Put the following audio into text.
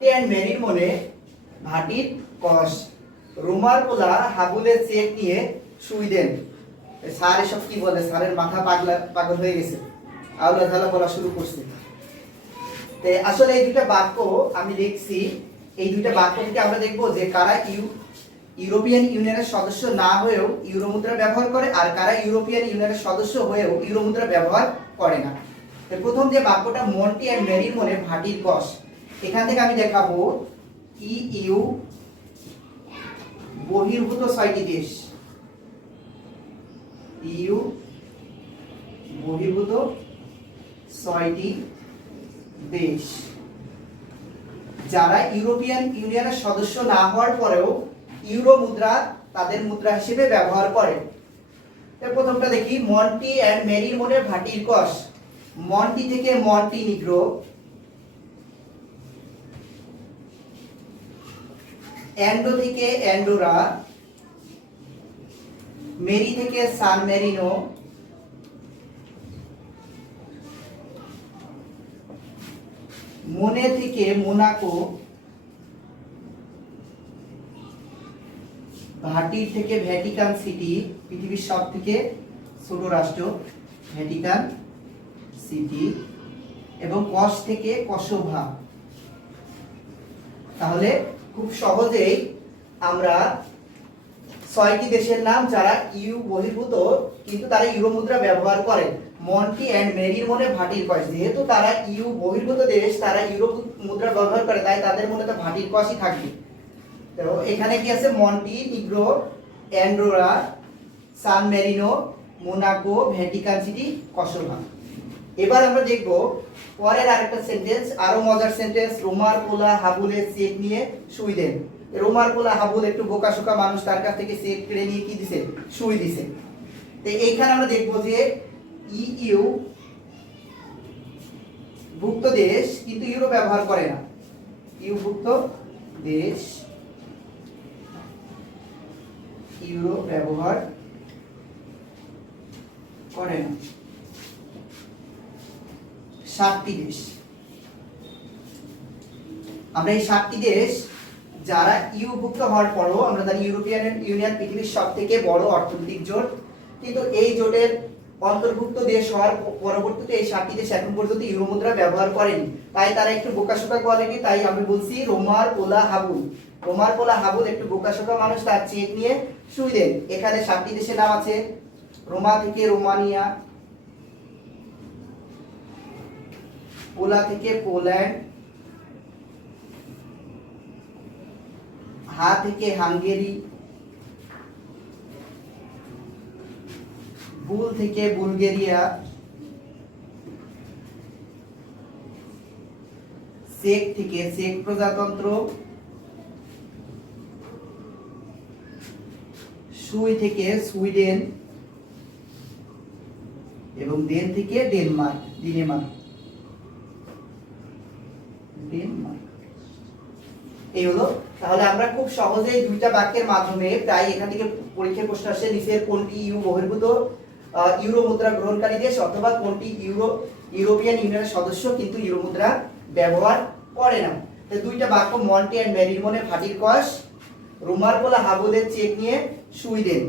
And মেরির মনে ভাটির কষ রোমার পোলা হাবুলের চেক নিয়ে শুই দেন। স্যার এসব কি বলে, স্যারের মাথা পাগল হয়ে গেছে, আউলা ঝালা বলা শুরু করছে। আসলে এই দুইটা বাক্য আমি লিখছি, এই দুইটা বাক্য থেকে আমরা দেখবো যে কারা ইউরোপিয়ান ইউনিয়নের সদস্য না হয়েও ইউরো মুদ্রা ব্যবহার করে আর কারা ইউরোপিয়ান ইউনিয়নের সদস্য হয়েও ইউরো মুদ্রা ব্যবহার করে না। প্রথম যে বাক্যটা মন্টি অ্যান্ড মেরির মনে ভাটির কষ, এখান থেকে আমি দেখাবো ইউ বহির্ভূত 6টি দেশ, ইউ বহির্ভূত 6টি দেশ যারা ইউরোপিয়ান ইউনিয়নের সদস্য না হওয়ার পরেও ইউরো মুদ্রা তাদের মুদ্রা হিসেবে ব্যবহার করে। প্রথমটা দেখি মন্টি অ্যান্ড মেরির মনে ভাটির কষ। মন্টি থেকে মন্টিনিগ্রো, অ্যান্ডো থেকে অ্যান্ডোরা, মেরি থেকে সান মেরিনো, মোনে থেকে মোনাকো, ভাটির থেকে ভ্যাটিকান সিটি, পৃথিবীর সব থেকে ছোট রাষ্ট্র ভ্যাটিকান সিটি, এবং কষ থেকে কসোভা। তাহলে খুব সহজেই আমরা 6টি দেশের নাম যারা ইউ বহির্ভূত কিন্তু তারা ইউরো মুদ্রা ব্যবহার করে। মন্টি অ্যান্ড মেরির মনে ভাটির কষ, যেহেতু তারা ইউ বহির্ভূত দেশ, তারা ইউরো মুদ্রা ব্যবহার করে, তাই তাদের মনে তো ভাটির কষই থাকবে। তো এখানে কি আছে? Montenegro, Andorra, San Marino, Monaco, Vatican City, Kosovo. এবার আমরা দেখব পরের আরেকটা সেন্টেন্স, আরো মজার সেন্টেন্স। রোমার পোলা হাবুলের চেক নিয়ে শুই দেন। রোমার পোলা হাবুল একটু বোকাশোকা মানুষ, তার কাছ থেকে চেক কেড়ে নিয়ে কি দিছে? শুই দিছে। তো এইখানে আমরা দেখব যে ইউ ভুক্ত দেশ কিন্তু ইউরো ব্যবহার করে না, ইউ ভুক্ত দেশ ইউরো ব্যবহার করে না। 7টি দেশ, আমরা এই 7টি দেশ যারা ইউ ভুক্ত হওয়ার পরও আমরা জানি ইউরোপিয়ান ইউনিয়ন পৃথিবীর সব থেকে বড় অর্থনৈতিক জোট, কিন্তু এই জোটের অন্তর্ভুক্ত দেশ হওয়ার পরবর্তীতে এই 7টি দেশ এখন পর্যন্ত ইউরো মুদ্রা ব্যবহার করেনি, তাই তারা একটু বোকাশোকা বলেনি। তাই আমি বলছি রোমার পোলা হাবুল। রোমার পোলা হাবুল একটু বোকাশোকা মানুষ, তার চেক নিয়ে শুই দেন। এখানে 7টি দেশের নাম আছে। রোমা থেকে রোমানিয়া, পোলা থেকে পোল্যান্ড, হা থেকে হাঙ্গেরি, বুল থেকে বুলগেরিয়া, চেক থেকে চেক প্রজাতন্ত্র, সুই থেকে সুইডেন এবং দেন থেকে ডেনমার্ক, এই হলো। তাহলে আমরা খুব সহজেই দুইটা বাক্যের মাধ্যমে প্রায় এখান থেকে পরীক্ষার প্রশ্ন আসে, নিচের কোনটি ইউ বহির্ভূত ইউরো মুদ্রা গ্রহণকারী দেশ অথবা কোনটি ইউরোপিয়ান ইউনিয়নের সদস্য কিন্তু ইউরো মুদ্রা ব্যবহার করে না। তো দুইটা বাক্য মন্টি অ্যান্ড মেরির মনে ভাটির কষ, রোমার পোলা হাবুলের চেক নিয়ে শুই দেন।